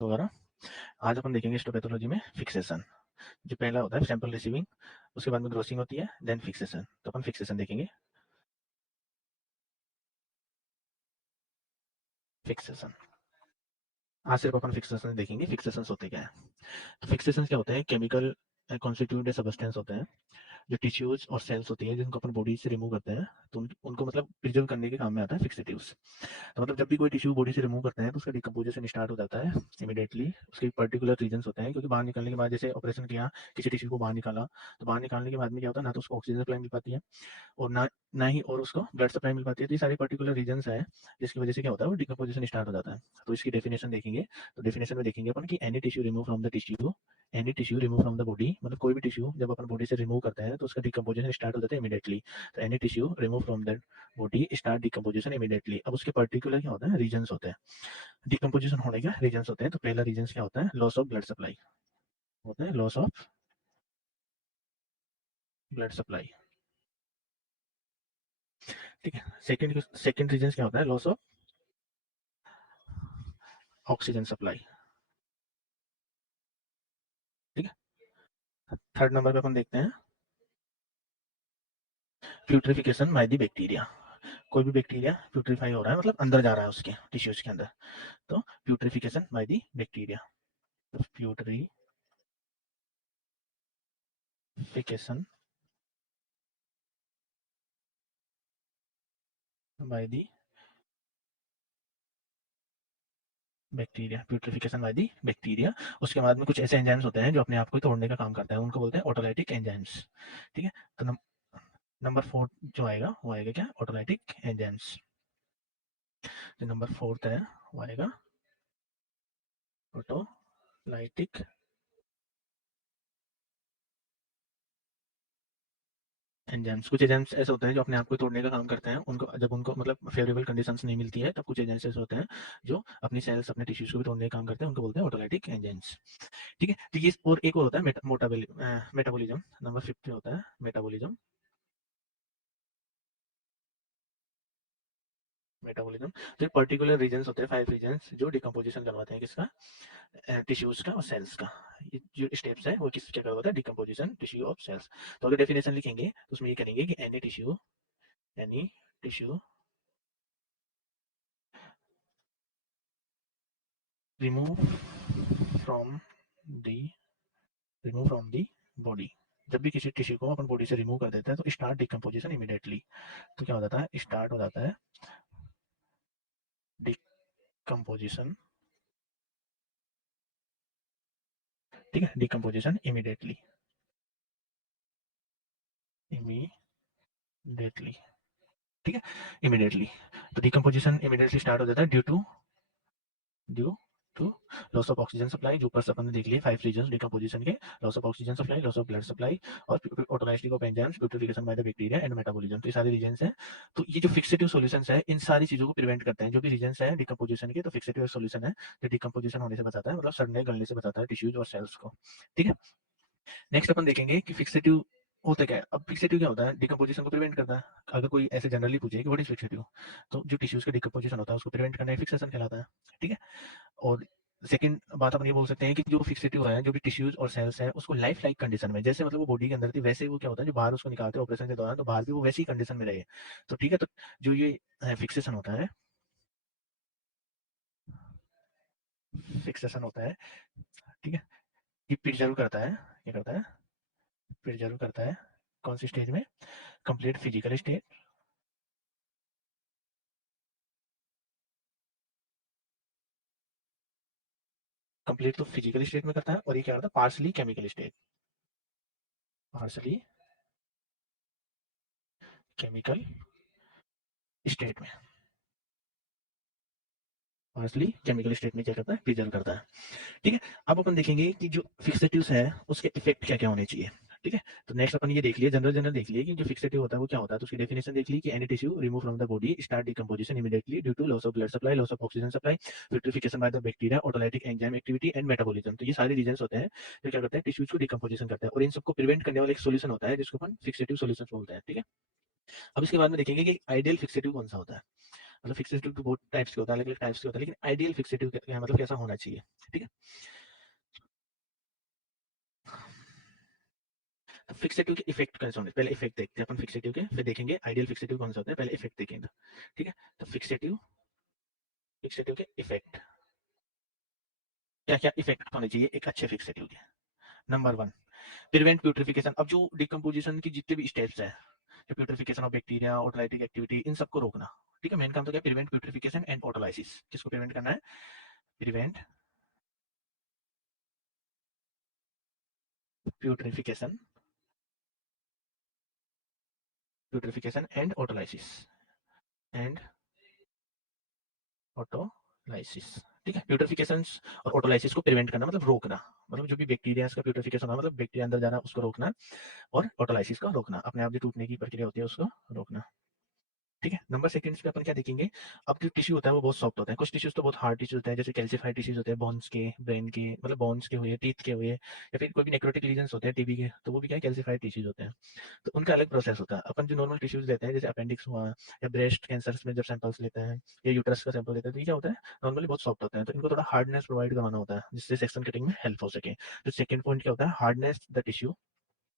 वगैरह। आज अपन देखेंगे हिस्टोपैथोलॉजी में फिक्सेशन। जो पहला होता है सैंपल रिसीविंग, उसके बाद में ग्रोसिंग होती है, देन फिक्सेशन। तो अपन फिक्सेशन देखेंगे। फिक्सेशन आज सिर्फ अपन फिक्सेशन देखेंगे। फिक्सेशन होते क्या है? तो फिक्सेशन क्या होते हैं? केमिकल कॉन्स्टिट्यूटेड सब्सटेंस होते हैं जो टिश्यूज और सेल्स होती है जिनको अपन बॉडी से रिमूव करते हैं, तो उनको मतलब प्रिजर्व करने के काम में आता है फिक्सेटिव्स। तो मतलब जब भी कोई टिश्यू बॉडी से रिमूव करते हैं तो उसका डिकम्पोजिशन स्टार्ट हो जाता है इमीडिएटली। उसके पर्टिकुलर रीजन होते हैं, क्योंकि बाहर निकलने के बाद जैसे ऑपरेशन किया, किसी टिश्यू को बाहर निकाला, तो बाहर निकालने के बाद में क्या होता है, ना तो उसको ऑक्सीजन सप्लाई मिल पाती है और ना ही और उसको ब्लड सप्लाई मिल पाती है। तो ये सारे पर्टिकुलर रीजंस है जिसकी वजह से क्या होता है, वो डिकम्पोजिशन स्टार्ट हो जाता है। तो इसकी डेफिनेशन देखेंगे। तो डेफिनेशन में देखेंगे अपन कि any tissue remove from the tissue, any tissue remove from the body, मतलब कोई भी टिश्यू जब अपन बॉडी से रिमूव करते हैं तो उसका डिकम्पोजिशन स्टार्ट हो जाता है इमीडिएटली। तो any tissue remove from the body start decomposition immediately. अब उसके पर्टिकुलर क्या होता है, रीजंस होते हैं डिकम्पोजिशन होने के रीजंस होते हैं। तो पहला रीजंस क्या होता है, लॉस ऑफ ब्लड सप्लाई होता है, लॉस ऑफ ब्लड सप्लाई। ठीक है। सेकंड रीजंस क्या होता है, लॉस ऑफ ऑक्सीजन सप्लाई। ठीक है। थर्ड नंबर पे अपन देखते हैं प्यूट्रिफिकेशन बाय द बैक्टीरिया। कोई भी बैक्टीरिया प्यूट्रीफाई हो रहा है, मतलब अंदर जा रहा है उसके टिश्यूज के अंदर, तो putrefaction by the bacteria. Putrefaction by the bacteria, putrefaction by the bacteria. उसके बाद में कुछ ऐसे एंजाइम्स होते हैं जो अपने आप को तोड़ने का काम करते हैं, उनको बोलते हैं ऑटोलाइटिक एंजाइम्स। ठीक है। तो नंबर 4 जो आएगा वो आएगा क्या, ऑटोलाइटिक एंजाइम्स। जो नंबर 4 है वो आएगा ऑटोलाइटिक एंजाइम्स। कुछ एंजाइम्स ऐसे होते हैं जो अपने आप को तोड़ने का काम करते हैं, उनको जब उनको मतलब फेवरेबल कंडीशंस नहीं मिलती है, तब कुछ एंजाइम्स ऐसे होते हैं जो अपनी सेल्स अपने टिश्यूज को भी तोड़ने का काम करते हैं, उनको बोलते हैं ऑटोलाइटिक एंजाइम्स। ठीक है। तो ये और एक और होता है मेटाबॉलिज्म। नंबर 5 होता है मेटाबॉलिज्म। मेटाबॉलिज्म तो पर्टिकुलर रीजंस होते हैं, 5 रीजंस जो डिकम्पोजिशन करवाते हैं किसका, टिश्यूज का और सेल्स का। ये जो स्टेप्स है वो किस क्या करवाता है, डिकम्पोजिशन टिश्यू ऑफ सेल्स। तो अगर डेफिनेशन लिखेंगे तो उसमें ये करेंगे कि any tissue remove from the remove from the body. जब भी किसी टिश्यू को अपन बॉडी से रिमूव कर देते हैं तो स्टार्ट डिकम्पोजिशन इमीडिएटली। तो क्या हो जाता है, स्टार्ट हो जाता है डिकम्पोजिशन। ठीक है, डिकम्पोजिशन इमीडिएटली, इमीडिएटली। ठीक है, इमीडिएटली। तो डिकम्पोजिशन इमीडिएटली स्टार्ट हो जाता है due to loss of oxygen supply. जो ऊपर से अपन ने देख लिए 5 रीजंस डिकम्पोजिशन के, loss of oxygen supply, loss of blood supply और autolytic of enzymes, purification by the bacteria and metabolism. तो ये सारे रीजंस हैं। तो ये जो फिक्सेटिव सॉल्यूशंस है, इन सारी चीजों को प्रिवेंट करते हैं। जो भी रीजंस है डिकम्पोजिशन के, तो फिक्सेटिव सॉल्यूशन है जो डिकम्पोजिशन होने से बचाता है, मतलब सड़ने गलने से बचाता है टिश्यूज और सेल्स को। ठीक है। नेक्स्ट अपन देखेंगे कि फिक्सेटिव होता क्या है। अब फिक्सेटिव क्या होता है, डिकम्पोजिशन को प्रिवेंट करता है। अगर कोई ऐसे जनरली पूछे कि व्हाट इज फिक्सेटिव, तो जो टिश्यूज का डिकम्पोजिशन होता है उसको प्रिवेंट करना फिक्सेशन कहलाता है। ठीक है। और सेकंड बात अपन ये बोल सकते हैं कि जो फिक्सेटिव है, जो भी टिश्यूज और सेल्स है, उसको लाइफ लाइक कंडीशन में, जैसे मतलब वो बॉडी के अंदर थी वैसे वो क्या होता है, जो बाहर उसको निकालते हैं ऑपरेशन के दौरान, तो बाहर भी वो वैसी कंडीशन में रहे। तो ठीक है। तो जो ये फिक्सेशन होता है, फिक्सेशन होता है, ठीक है, ये प्रिजर्व करता है, क्या करता है, प्रिजर्व करता है। कौन सी स्टेज में, कंप्लीट फिजिकल स्टेट, कंप्लीट तो फिजिकल स्टेट में करता है, और ये क्या करता है, partially chemical state, partially chemical state में, पार्सली केमिकल स्टेट में क्या करता है, प्रिजर्व करता है। ठीक है। अब अपन देखेंगे कि जो फिक्सेटिव्स है उसके इफेक्ट क्या क्या होने चाहिए। ठीक है। तो नेक्स्ट अपन ये देख लिए, जनरल देख लिए कि जो फिक्सेटिव होता है वो क्या होता है। तो उसकी डेफिनेशन देख ली कि any tissue remove from the body start decomposition immediately due to loss of blood supply, loss of oxygen supply, purification by the bacteria, autolytic enzyme activity and metabolism. तो ये सारे रीजंस होते हैं जो क्या करते हैं, टिश्यूज को डिकम्पोजिशन करते हैं, और इन सबको प्रिवेंट करने वाला एक सोल्यूशन होता है जिसको अपन फिक्सेटिव सोल्यूशन बोलते हैं। ठीक है। अब इसके बाद में देखेंगे कि आइडियल फिक्सेटिव कौन सा होता है। मतलब फिक्सेटिव तो बहुत टाइप्स के होता है, अलग-अलग टाइप्स के होता है, लेकिन आइडियल फिक्सेटिव क्या मतलब कैसा होना चाहिए, ठीक है? तो फिक्सेटिव के इफेक्ट कैसे होंगे, पहले इफेक्ट देखते हैं अपन फिक्सेटिव के, फिर देखेंगे आइडियल फिक्सेटिव कौन सा होता है, पहले इफेक्ट देखेंगे, ठीक है? तो फिक्सेटिव फिक्सेटिव के इफेक्ट, क्या-क्या इफेक्ट होने चाहिए एक अच्छे फिक्सेटिव के? Number 1, prevent putrefaction. अब जो डिकम्पोजिशन की जितने भी स्टेप्स हैं, putrefaction of bacteria, autolytic activity, इन सबको रोकना, ठीक है? मेन काम तो क्या है, प्रिवेंट प्यूट्रिफिकेशन एंड ऑटोलाइसिस। किसको प्रिवेंट करना है? Prevent putrefaction putrefaction and autolysis and autolysis, ठीक है? प्यूट्रिफिकेशन और ऑटोलाइसिस को प्रिवेंट करना मतलब रोकना, मतलब जो भी बैक्टीरिया का प्यूट्रिफिकेशन होगा, मतलब बैक्टीरिया अंदर जाना उसको रोकना, और ऑटोलाइसिस को रोकना, अपने आप जो टूटने की प्रक्रिया होती है उसको रोकना, ठीक है? नंबर सेकंड्स पे अपन क्या देखेंगे, अब जो टिश्यू होता है वो बहुत सॉफ्ट होता है, कुछ टिश्यूज तो बहुत हार्ड टिश्यू होते हैं, जैसे कैल्सिफाइड टिश्यूज होते हैं, बोन्स के, ब्रेन के, मतलब बोन्स के हुए, टीथ के हुए, या फिर कोई भी नेक्रोटिक लीजन्स होते हैं टीबी के, तो वो भी क्या है, कैल्सिफाइड टिश्यूज होते हैं। तो उनका अलग प्रोसेस होता है। अपन जो नॉर्मल टिश्यूज लेते हैं, जैसे अपेंडिक्स हुआ, या ब्रेस्ट कैंसर्स में जब सैंपल्स लेते हैं, या यूट्रस का सैंपल लेते हैं, तो ये क्या होता है, नॉर्मली बहुत सॉफ्ट होता है, तो इनको थोड़ा हार्डनेस प्रोवाइड करवाना होता है, जिससे सेक्शन कटिंग में हेल्प हो सके। तो सेकंड पॉइंट क्या होता है, हार्डनेस द टिश्यू,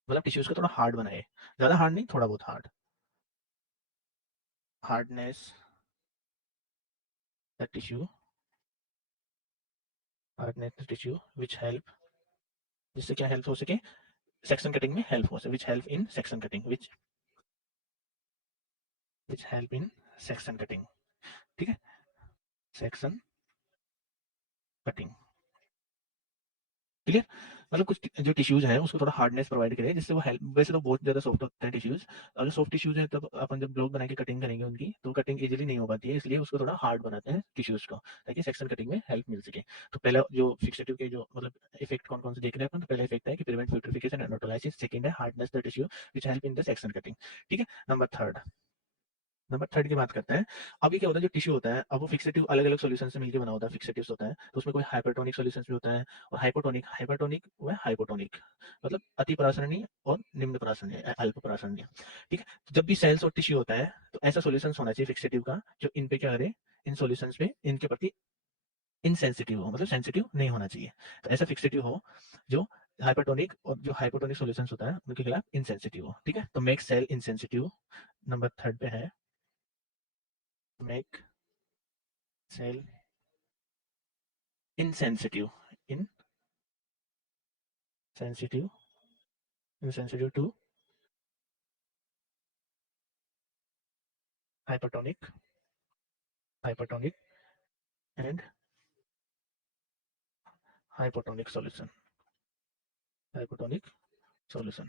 मतलब टिश्यूज को थोड़ा हार्ड बनाए, ज्यादा हार्ड नहीं, थोड़ा बहुत hard, hardness the tissue, hardness the tissue which help, जिससे क्या हेल्प हो सके, सेक्शन कटिंग में हेल्प हो सके, which help in section cutting, which help in section cutting, ठीक है? Section cutting, clear? मतलब कुछ जो टिश्यूज है उसको थोड़ा हार्डनेस प्रोवाइड करे, जिससे वो हेल्प, वैसे तो बहुत ज्यादा सॉफ्ट होते हैं टिश्यूज, अगर सॉफ्ट टिश्यूज है तब अपन जब ब्लॉक बना के कटिंग करेंगे उनकी, तो कटिंग इजीली नहीं हो पाती है, इसलिए उसको थोड़ा हार्ड बनाते हैं टिश्यूज को, ताकि सेक्शन कटिंग में हेल्प मिल सके। तो पहला जो फिक्सेटिव के जो मतलब इफेक्ट कौन कौन से देख रहे हैं अपन, तो पहला इफेक्ट है कि प्रिवेंट फ्यूट्रिफिकेशन एंड ऑटोलाइसिस, सेकंड है hardness the tissue which help in the section cutting, ठीक है? नंबर थर्ड की बात करते हैं। अभी क्या होता है, जो टिश्यू होता है, अब वो फिक्सेटिव अलग अलग सॉल्यूशन से मिलकर बना होता है, फिक्सेटिव्स होता है, तो उसमें कोई हाइपरटोनिक सॉल्यूशंस भी होता है, और हाइपोटोनिक, हाइपरटोनिक व हाइपोटोनिक, मतलब अति परासरणीय और निम्न परासरणीय, अल्प परासरणीय, ठीक है? तो जब भी सेल्स और टिश्यू होता है, तो ऐसा सॉल्यूशन होना चाहिए फिक्सेटिव का, जो इन पे क्या करे, इन सॉल्यूशंस पे इनके प्रति इनसेंसिटिव हो, मतलब सेंसिटिव नहीं होना चाहिए। तो ऐसा फिक्सेटिव हो जो हाइपरटोनिक और जो हाइपोटोनिक सॉल्यूशंस होता है उनके खिलाफ इनसेंसिटिव हो, ठीक है? तो make cell insensitive, number third पे है, make cell insensitive, insensitive, insensitive to hypertonic, hypertonic and hypotonic solution, hypotonic solution,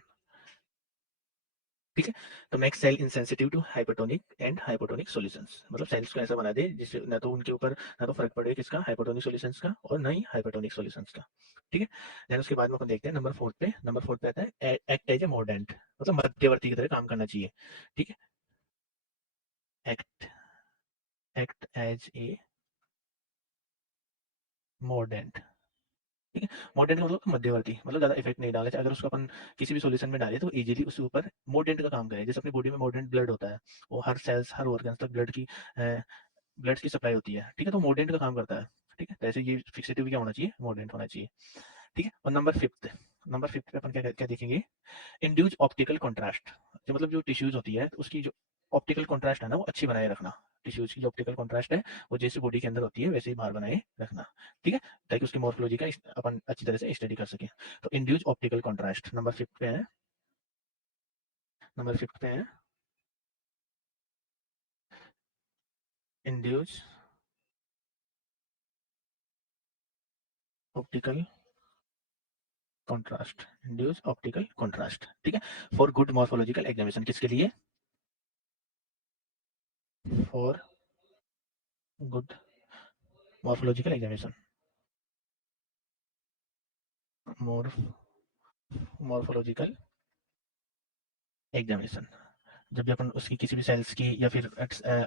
ठीक है? तो make cell insensitive to hypertonic and hypotonic solutions, मतलब सेल्स को ऐसा बना दे जिससे ना तो उनके ऊपर ना तो फर्क पड़े किसका, हाइपोटोनिक सॉल्यूशंस का, और ना ही हाइपरटोनिक सॉल्यूशंस का, ठीक है? देन उसके बाद में अपन देखते हैं नंबर फोर्थ पे आता है एक्ट एज ए मॉर्डेंट, मतलब मध्यवर्ती की तरह काम करना चाहिए, ठीक है? Act act as a mordant, ठीक है? मॉर्डेंट का मतलब मध्यवर्ती, मतलब ज्यादा इफेक्ट नहीं डाले, अगर उसको अपन किसी भी सॉल्यूशन में डाले तो इजीली उसके ऊपर मॉर्डेंट का काम करे, जैसे अपनी बॉडी में मॉर्डेंट ब्लड होता है, वो हर सेल्स हर ऑर्गन तक ब्लड की सप्लाई होती है, ठीक है? तो मॉर्डेंट का काम करता है, ठीक है? तो ऐसे ये फिक्सेटिव क्या होना चाहिए, मॉर्डेंट होना चाहिए, ठीक है? और नंबर फिफ्थ पे अपन क्या क्या देखेंगे, इंड्यूस ऑप्टिकल कॉन्ट्रास्ट, जो मतलब जो टिश्यूज होती है तो उसकी जो ऑप्टिकल कॉन्ट्रास्ट है ना वो अच्छी बनाए रखना, टिश्यूज की जो ऑप्टिकल कॉन्ट्रास्ट है वो जैसे बॉडी के अंदर होती है वैसे ही बाहर बनाए रखना, ठीक है? ताकि उसकी मॉर्फोलॉजी का अपन अच्छी तरह से स्टडी कर सके। तो induce optical contrast number fifth पे है इंड्यूस ऑप्टिकल कॉन्ट्रास्ट, ठीक है? फॉर गुड मॉर्फोलॉजिकल एग्जामिनेशन, किसके लिए? For good morphological examination, morph morphological examination, जब भी अपन उसकी किसी भी सेल्स की या फिर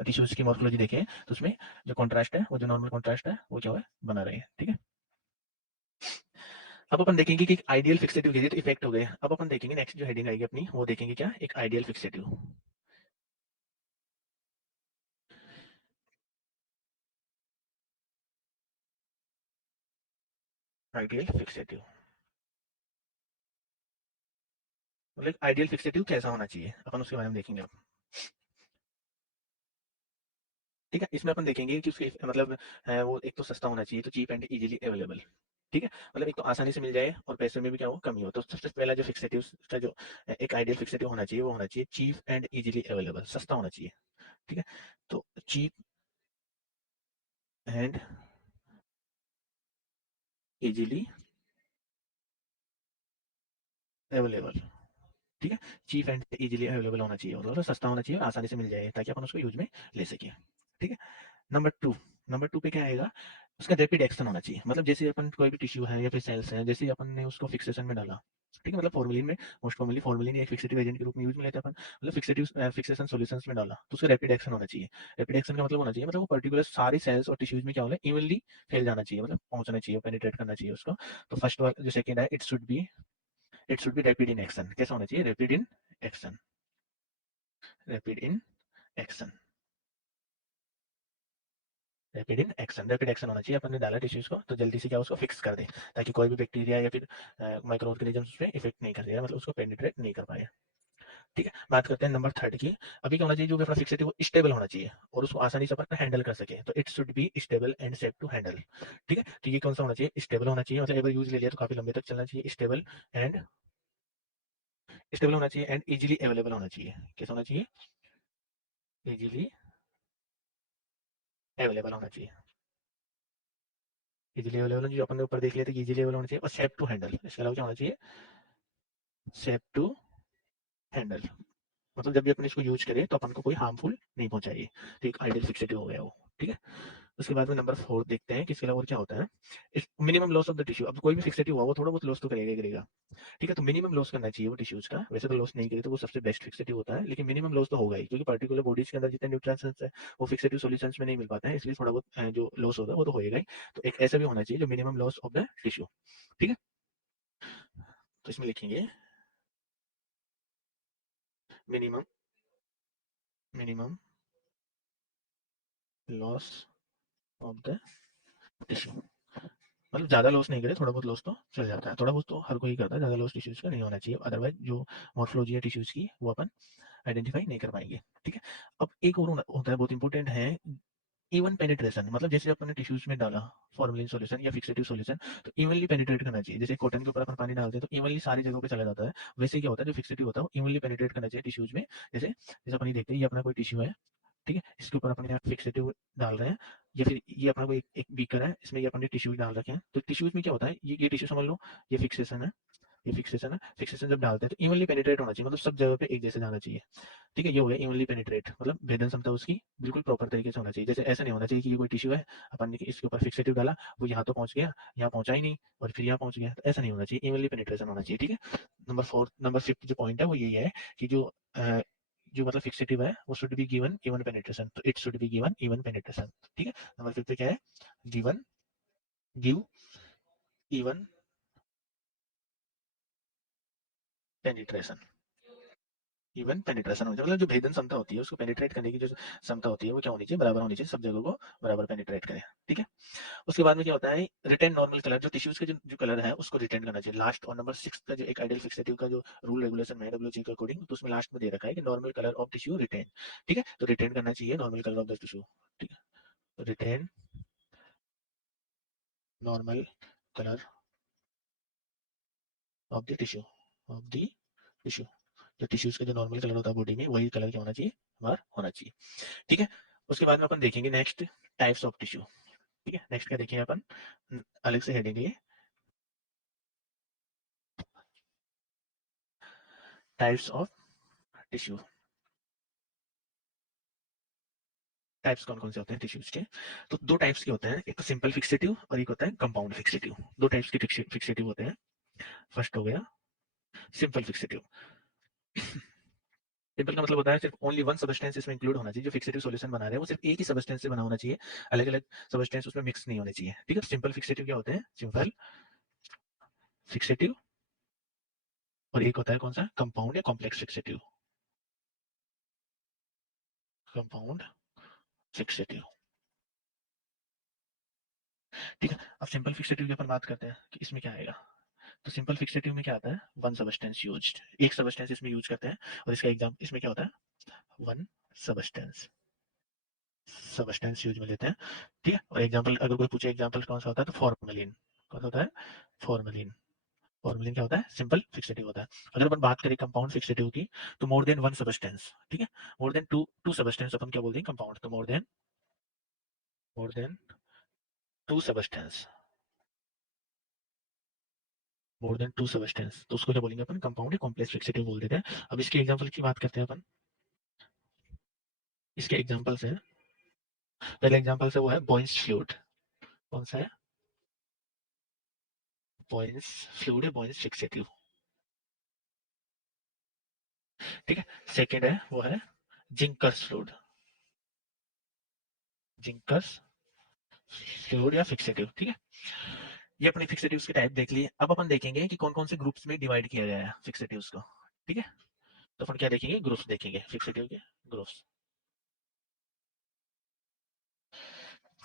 टिश्यूज की मॉर्फोलॉजी देखें, तो उसमें जो कॉन्ट्रास्ट है वो जो नॉर्मल कॉन्ट्रास्ट है वो क्या है, बना रहे, ठीक है? अब अपन देखेंगे कि एक आइडियल फिक्सेटिव के लिए तो इफेक्ट हो गए, अब अपन देखेंगे नेक्स्ट जो हेडिंग आएगी अपनी, वो देखेंगे क्या, एक आइडियल फिक्सेटिव। आइडियल फिक्सेटिव, मतलब आइडियल फिक्सेटिव कैसा होना चाहिए अपन उसके बारे में देखेंगे अब। ठीक है, इसमें अपन देखेंगे कि उसके मतलब वो एक तो सस्ता होना चाहिए, तो चीप एंड इजीली अवेलेबल। ठीक है, मतलब एक तो आसानी से मिल जाए और पैसे में भी क्या हो कमी हो। तो सबसे पहला जो फिक्सेटिव का जो एक आइडियल फिक्सेटिव होना चाहिए वो होना चाहिए चीप एंड इजीली अवेलेबल, सस्ता होना चाहिए। ठीक है, तो चीप एंड इजीली अवेलेबल। ठीक है, चीप एंड इजीली अवेलेबल होना चाहिए, मतलब सस्ता होना चाहिए, आसानी से मिल जाए ताकि अपन उसको यूज में ले सके। ठीक है, नंबर टू, नंबर टू पे क्या आएगा, उसका रैपिड एक्शन होना चाहिए। मतलब जैसे अपन कोई भी टिश्यू है या फिर सेल्स है, जैसे अपन ने उसको फिक्सेशन में डाला, ठीक है, मतलब फॉर्मेलिन में, मोस्ट कॉमनली फॉर्मेलिन एक फिक्सेटिव एजेंट के रूप में यूज में लेते हैं अपन, मतलब फिक्सेटिव फिक्सेशन सॉल्यूशंस में डाला तो उसका रैपिड एक्शन होना चाहिए। रैपिड एक्शन का मतलब होना चाहिए, मतलब वो पर्टिकुलर सारे सेल्स और टिश्यूज में क्या होना है, इवनली फैल जाना चाहिए, मतलब पहुंचना चाहिए, पेनिट्रेट करना चाहिए उसको। तो फर्स्ट वाला जो सेकंड है, it should B rapid in action. कैसा होना चाहिए, rapid in action, rapid in action, rapid action होना चाहिए। अपन ने डाला टिश्यूज को तो जल्दी से क्या उसको फिक्स कर दे, ताकि कोई भी बैक्टीरिया या फिर माइक्रो ऑर्गेनिजम्स उसमें इफेक्ट नहीं कर देगा, मतलब उसको पेनिट्रेट नहीं कर पाए। ठीक है, बात करते हैं नंबर थर्ड की। अभी क्या होना चाहिए, जो भी अपना फिक्सेट है वो स्टेबल होना चाहिए और उसको आसानी से अपन हैंडल कर सके, तो it should be stable and safe to handle. ठीक है, तो ये कौन सा होना चाहिए, स्टेबल होना चाहिए, मतलब एक बार यूज ले लिया तो काफी लंबे तक चलना चाहिए। एंड स्टेबल होना चाहिए एंड इजीली अवेलेबल होना चाहिए। कैसा होना चाहिए, इजीली अवेलेबल होना चाहिए। इजीली अवेलेबल जो अपन ने ऊपर देख लिया था, इजीली अवेलेबल होना चाहिए और सेफ टू हैंडल। इसके अलावा क्या होना चाहिए, सेफ टू हैंडल, मतलब जब भी अपन इसको यूज करें तो अपन को कोई हार्मफुल नहीं पहुंचाइए। तो एक आइडियल फिक्सेटिव हो गया वो। ठीक है, उसके बाद में नंबर फोर देखते हैं कि इसके अलावा और क्या होता है। Minimum loss of the tissue, अब कोई भी फिक्सेटिव हुआ वो थोड़ा बहुत लॉस तो करेगा ही करेगा। ठीक है, तो मिनिमम लॉस करना चाहिए वो टिश्यूज का। वैसे तो लॉस नहीं करे तो वो सबसे बेस्ट फिक्सेटिव होता है, लेकिन मिनिमम लॉस तो होगा ही, क्योंकि पर्टिकुलर बॉडीज के अंदर जितने न्यूट्रिएंट्स है वो फिक्सेटिव सॉल्यूशंस में नहीं मिल पाता है, इसलिए थोड़ा बहुत जो लॉस होगा वो तो होएगा ही। तो एक ऐसा भी होना चाहिए जो minimum loss of the tissue. ठीक है, तो इसमें लिखेंगे minimum, minimum loss of the tissue, मतलब ज्यादा लॉस नहीं करे, थोड़ा बहुत लॉस तो चल जाता है, थोड़ा बहुत तो हर कोई करता है, ज्यादा लॉस टिश्यूज का नहीं होना चाहिए, अदरवाइज जो मॉर्फोलॉजी है टिश्यूज की वो अपन आइडेंटिफाई नहीं कर पाएंगे। ठीक है, अब एक और होता है बहुत इंपॉर्टेंट है, इवन पेनिट्रेशन, मतलब जैसे अपने टिश्यूज में डाला फॉर्मेलिन सॉल्यूशन या फिक्सेटिव सॉल्यूशन, तो इवनली पेनिट्रेट करना चाहिए। जैसे कॉटन के ऊपर अपन पानी डालते हैं तो इवनली सारी जगहों पे चला जाता है, वैसे क्या होता है जो फिक्सेटिव होता है वो इवनली पेनिट्रेट करना चाहिए टिश्यूज में। जैसे जैसे अपन ये देखते हैं, ये अपना कोई टिश्यू है, ठीक है, इसके ऊपर अपन फिक्सेटिव डाल रहे हैं, या फिर ये अपना कोई एक बीकर है, इसमें ये अपन ने टिश्यूज डाल रखे हैं, तो टिश्यूज में क्या होता है, ये टिश्यू समझ लो, ये फिक्सेशन है, ये फिक्सेशन है, फिक्सेशन जब डालते हैं तो इवनली पेनिट्रेट होना चाहिए, मतलब सब जगह पे एक जैसे जाना चाहिए। ठीक है, ये हो गया इवनली पेनिट्रेट, मतलब भेदन क्षमता उसकी बिल्कुल प्रॉपर तरीके से होना चाहिए। जैसे ऐसा नहीं होना चाहिए कि ये कोई टिश्यू है, अपन ने इसके ऊपर फिक्सेटिव डाला, वो यहाँ तो पहुंच गया, यहाँ पहुंचा ही नहीं और फिर यहाँ पहुंच गया, तो ऐसा नहीं होना चाहिए, इवनली पेनिट्रेशन होना चाहिए। ठीक है, नंबर फिफ्थ जो पॉइंट है वो यही है कि जो मतलब फिक्सेटिव है वो should be given even penetration, तो it should be given even penetration. ठीक है, नंबर फिफ्थ पे क्या है, given, give even penetration, even penetration होनी चाहिए, मतलब जो भेदन क्षमता होती है उसको पेनिट्रेट करने की जो क्षमता होती है वो क्या होनी चाहिए, बराबर होनी चाहिए, सब जगह को बराबर पेनिट्रेट करे। ठीक है, उसके बाद में क्या होता है, रिटेन नॉर्मल कलर, जो टिश्यूज के जो कलर है उसको रिटेन करना चाहिए लास्ट। और नंबर सिक्स का जो एक आइडियल फिक्सेटिव का जो रूल रेगुलेशन है डब्ल्यूजी के अकॉर्डिंग, तो उसमें लास्ट में दे रखा है कि normal colour of tissue retain. ठीक है, तो रिटेन करना चाहिए normal colour of the tissue. ठीक है, retain normal colour of the tissue, of the tissue, जो टिश्यूज का जो नॉर्मल कलर होता है बॉडी में वही कलर क्या होना चाहिए, हमारा होना चाहिए। ठीक है, उसके बाद में अपन देखेंगे नेक्स्ट टाइप्स ऑफ टिश्यू। ठीक है, नेक्स्ट क्या देखेंगे अपन, अलग से हेडिंग है टाइप्स ऑफ टिश्यू। टाइप्स कौन कौन से होते हैं टिश्यूज के, तो दो टाइप्स के होते हैं, एक तो सिंपल फिक्सेटिव और एक होता है कंपाउंड फिक्सेटिव। दो टाइप्स के फिक्सेटिव होते हैं। फर्स्ट हो गया सिंपल फिक्सेटिव। सिंपल का मतलब होता है सिर्फ ओनली वन सब्सटेंस इसमें इंक्लूड होना चाहिए, जो फिक्सेटिव सॉल्यूशन बना रहे हैं वो सिर्फ एक ही सब्सटेंस से बना होना चाहिए, अलग अलग सब्सटेंस उसमें मिक्स नहीं होने चाहिए। ठीक है, सिंपल फिक्सेटिव क्या होते हैं, सिंपल फिक्सेटिव, और एक होता है कौन सा, कंपाउंड या कॉम्प्लेक्स फिक्सेटिव, कंपाउंड फिक्सेटिव। ठीक है, अब सिंपल फिक्सेटिव की अपन बात करते हैं कि इसमें क्या आएगा। तो सिंपल फिक्सेटिव में क्या आता है, वन सबस्टेंस यूज्ड, एक सबस्टेंस इसमें यूज करते हैं। और इसका एग्जाम इसमें क्या होता है, वन सबस्टेंस, सबस्टेंस यूज में लेते हैं। ठीक है, और एग्जांपल अगर कोई पूछे एग्जांपल कौन सा होता है, तो फॉर्मेलिन। कौन सा होता है, फॉर्मेलिन। फॉर्मेलिन क्या होता है, सिंपल फिक्सेटिव होता है। अगर अपन बात करें कंपाउंड फिक्सेटिव की, तो मोर देन वन सबस्टेंस, ठीक है, more than two two substance अपन क्या बोलते हैं कंपाउंड, तो more than two substance, more than two substance, तो उसको क्या बोलेंगे अपन, कंपाउंड या कॉम्प्लेक्स फिक्सेटिव बोल देते हैं। अब इसके एग्जांपल की बात करते हैं अपन। इसके एग्जांपल्स है, पहले एग्जांपल है वो है बॉयंस फ्लूइड। कौन सा है, बॉयंस फ्लूइड है, बॉयंस फिक्सेटिव। ठीक है, सेकंड है वो है जिंकर्स फ्लूइड, जिंकर्स फ्लूइड या फिक्सेटिव। ठीक है, ये अपने फिक्सेटिव्स के टाइप देख लिए। अब अपन देखेंगे कि कौन कौन से ग्रुप्स में डिवाइड किया गया है फिक्सेटिव्स को। ठीक है, तो अपन क्या देखेंगे, ग्रुप्स देखेंगे फिक्सेटिव के, ग्रुप्स।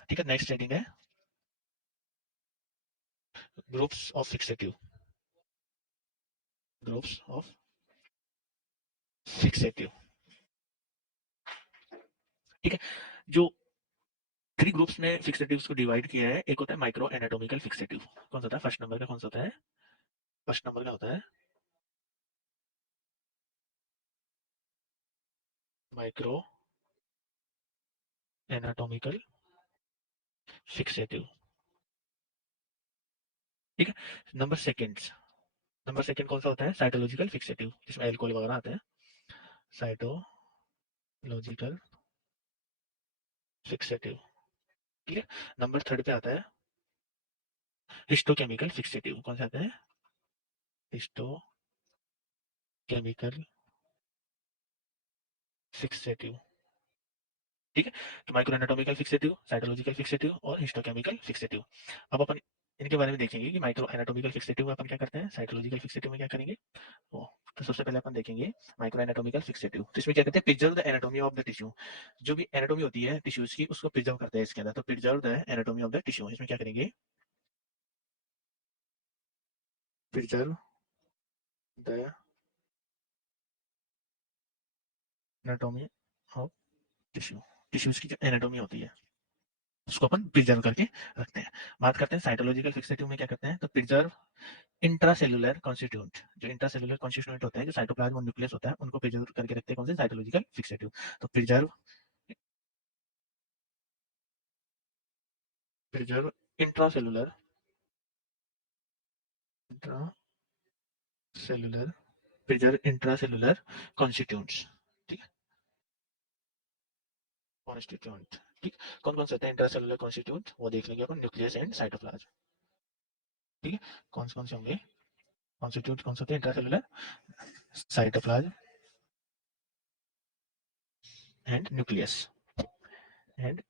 ठीक है, नेक्स्ट हेडिंग है groups of fixative, groups of fixative. ठीक है, जो थ्री ग्रुप्स में फिक्सेटिव्स को डिवाइड किया है, एक होता है माइक्रो एनाटॉमिकल फिक्सेटिव। कौन सा होता है, फर्स्ट नंबर का कौन सा होता है, फर्स्ट नंबर का होता है माइक्रो एनाटॉमिकल फिक्सेटिव। ठीक है, नंबर सेकंड, नंबर सेकंड कौन सा होता है, साइटोलॉजिकल फिक्सेटिव, जिसमें एल्कोहल वगैरह आता है, साइटोलॉजिकल फिक्सेटिव। ठीक है, नंबर थर्ड पे आता है हिस्टोकेमिकल फिक्सेटिव। कौन सा आता है, हिस्टोकेमिकल फिक्सेटिव। ठीक है, तो micro anatomical fixative, cytological fixative और हिस्टोकेमिकल फिक्सेटिव। अब अपन इनके बारे में देखेंगे कि माइक्रो एनाटॉमिकल फिक्सेटिव में अपन क्या करते हैं, साइटोलॉजिकल फिक्सेटिव में क्या करेंगे। वो तो सबसे पहले अपन देखेंगे माइक्रो एनाटॉमिकल फिक्सेटिव, तो इसमें क्या करते हैं, preserve the anatomy of the tissue. जो भी एनाटॉमी होती है टिश्यूज की, उसको प्रिजर्व करते हैं इसके अंदर, तो preserve the anatomy of the tissue, इसमें क्या करेंगे, preserve the anatomy of tissue, tissues की जो एनाटॉमी होती है उसको अपन प्रिजर्व करके रखते हैं। बात करते हैं साइटोलॉजिकल फिक्सेटिव में क्या करते हैं, तो प्रिजर्व इंट्रासेलुलर कॉन्स्टिट्यूएंट, जो इंट्रासेलुलर कॉन्स्टिट्यूएंट होते हैं, जो साइटोप्लाज्म और न्यूक्लियस होता है, उनको प्रिजर्व करके रखते हैं। कौन से, साइटोलॉजिकल फिक्सेटिव। तो preserve, preserve intracellular, intracellular, preserve intracellular constituents. ठीक है, कॉन्स्टिट्यूएंट। ठीक, कौन कौन से होते हैं इंट्रासेलुलर कॉन्स्टिट्यूएंट, वो देख लेंगे अपन, न्यूक्लियस एंड साइटोप्लाज्म। ठीक है, कौन कौन से होंगे कॉन्स्टिट्यूएंट, कौन से होते हैं intracellular, cytoplasm and nucleus, and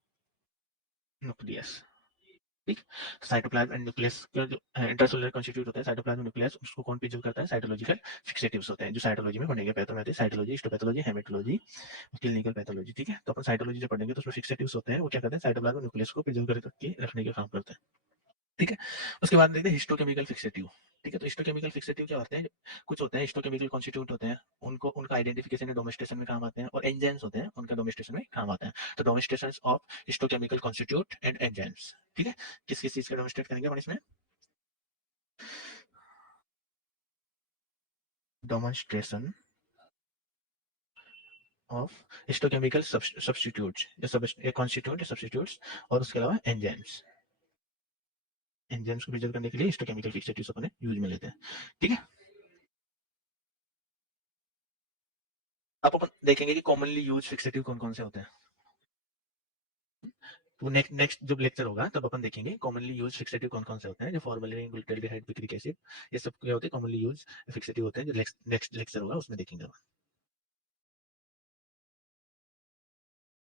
nucleus. ठीक, साइटोप्लाज्म एंड न्यूक्लियस का जो इंट्रासेलुलर कॉन्स्टिट्यूट होता है, साइटोप्लाज्म न्यूक्लियस, उसको कौन प्रिजर्व करता है, साइटोलॉजिकल फिक्सेटिव्स होते हैं, जो साइटोलॉजी में पढ़ेंगे, pathology, cytology, histopathology, haematology, clinical pathology. ठीक है, तो अपन साइटोलॉजी जो पढ़ेंगे तो उसमें फिक्सेटिव्स होते हैं, वो क्या करते हैं, साइटोप्लाज्म न्यूक्लियस को प्रिजर्व करके रखने का काम करते हैं। ठीक है, उसके बाद देखते हैं हिस्टोकेमिकल फिक्सेटिव। ठीक है, तो हिस्टोकेमिकल फिक्सेटिव क्या होते हैं, कुछ होते हैं हिस्टोकेमिकल कॉन्स्टिट्यूट होते हैं, उनको उनका आइडेंटिफिकेशन या डोमेस्टिकेशन में काम आते हैं, और एंजाइम्स होते हैं, उनका डोमेस्टिकेशन में काम आते हैं। तो domestication of histochemical constitute and enzymes. ठीक है, किस किस चीज का डोमेस्टिकेट करेंगे अपन इसमें, डेमोन्स्ट्रेशन ऑफ हिस्टोकेमिकल सब्स्टिट्यूट्स, या कॉन्स्टिट्यूट या सब्स्टिट्यूट्स, और उसके अलावा एंजाइम्स, एंजाइम्स को प्रिजर्व करने के लिए हिस्टोकेमिकल फिक्सेटिव्स अपने यूज में लेते हैं। ठीक है, अब अपन देखेंगे कि कॉमनली यूज फिक्सेटिव कौन कौन से होते हैं। तो नेक्स्ट नेक्स्ट जब लेक्चर होगा तब अपन देखेंगे कॉमनली यूज फिक्सेटिव कौन कौन से होते हैं, जो फॉर्मलिन, ग्लूटाल्डिहाइड, पिक्रिक एसिड, ये सब क्या होते हैं, कॉमनली यूज फिक्सेटिव होते हैं, जो नेक्स्ट नेक्स्ट लेक्चर होगा उसमें देखेंगे।